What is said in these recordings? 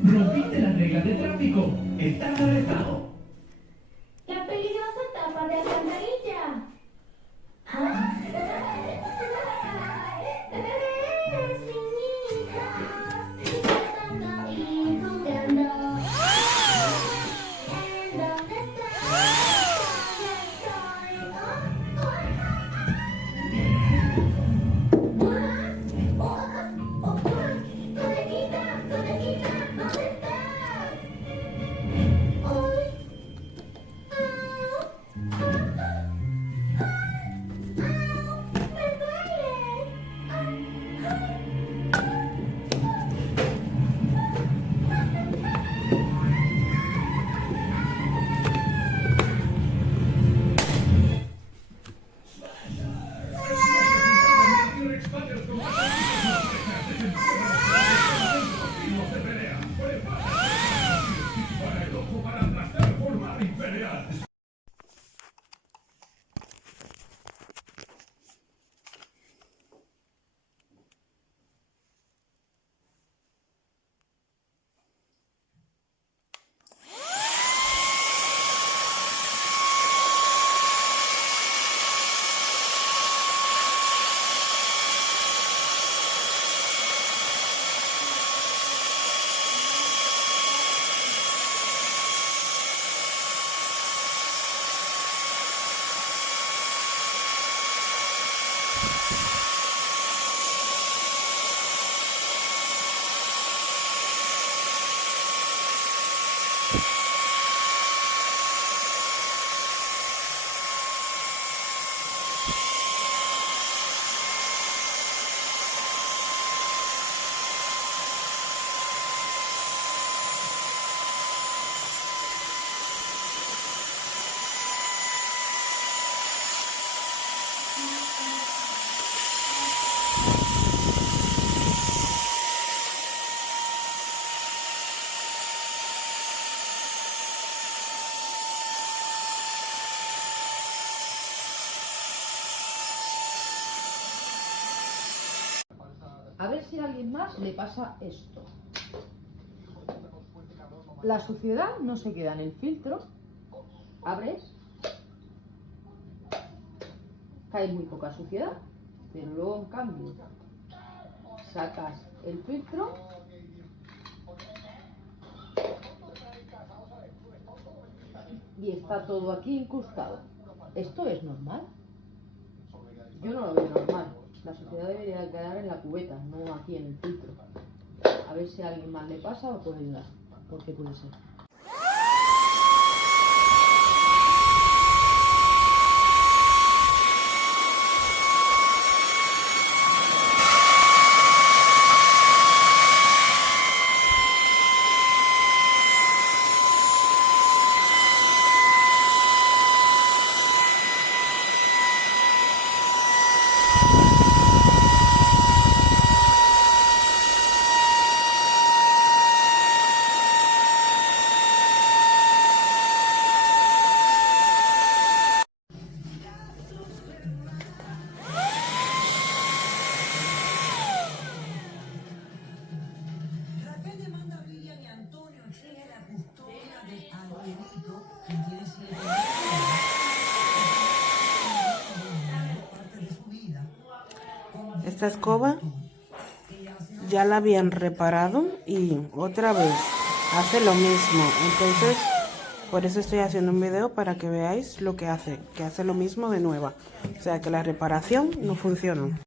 Rompiste las reglas de tráfico. Estás arrestado. La peligrosa tapa de alcantarilla. Niñitas, saltando y jugando. ¿En dónde estás? Conejita, conejita, ¿dónde estás? A ver si a alguien más le pasa esto. La suciedad no se queda en el filtro. Abres. Cae muy poca suciedad. Pero luego, en cambio, sacas el filtro. Y está todo aquí incrustado. ¿Esto es normal? Yo no lo veo normal. La suciedad debería quedar en la cubeta, no aquí en el filtro. A ver si a alguien más le pasa o puede ayudar. Porque puede ser. Esta escoba ya la habían reparado y otra vez hace lo mismo. Entonces, por eso estoy haciendo un video para que veáis lo que hace lo mismo de nueva. O sea que la reparación no funciona.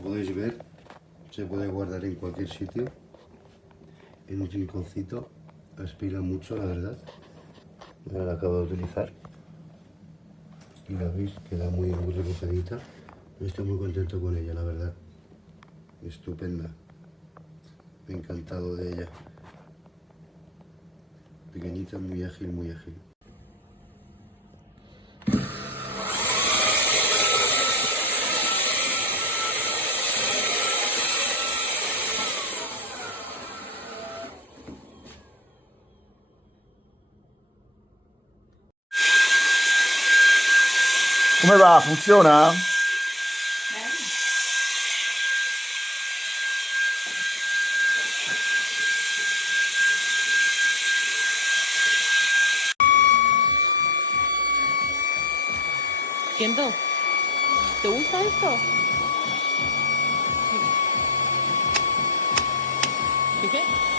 como podéis ver, se puede guardar en cualquier sitio, en un rinconcito. Aspira mucho, la verdad. Ahora la acabo de utilizar y la veis, queda muy recogidita. Estoy muy contento con ella, la verdad. Estupenda. Me he encantado de ella. Pequeñita, muy ágil, muy ágil. Come va? Funziona? Kento, ¿te gusta esto? ¿Sí qué?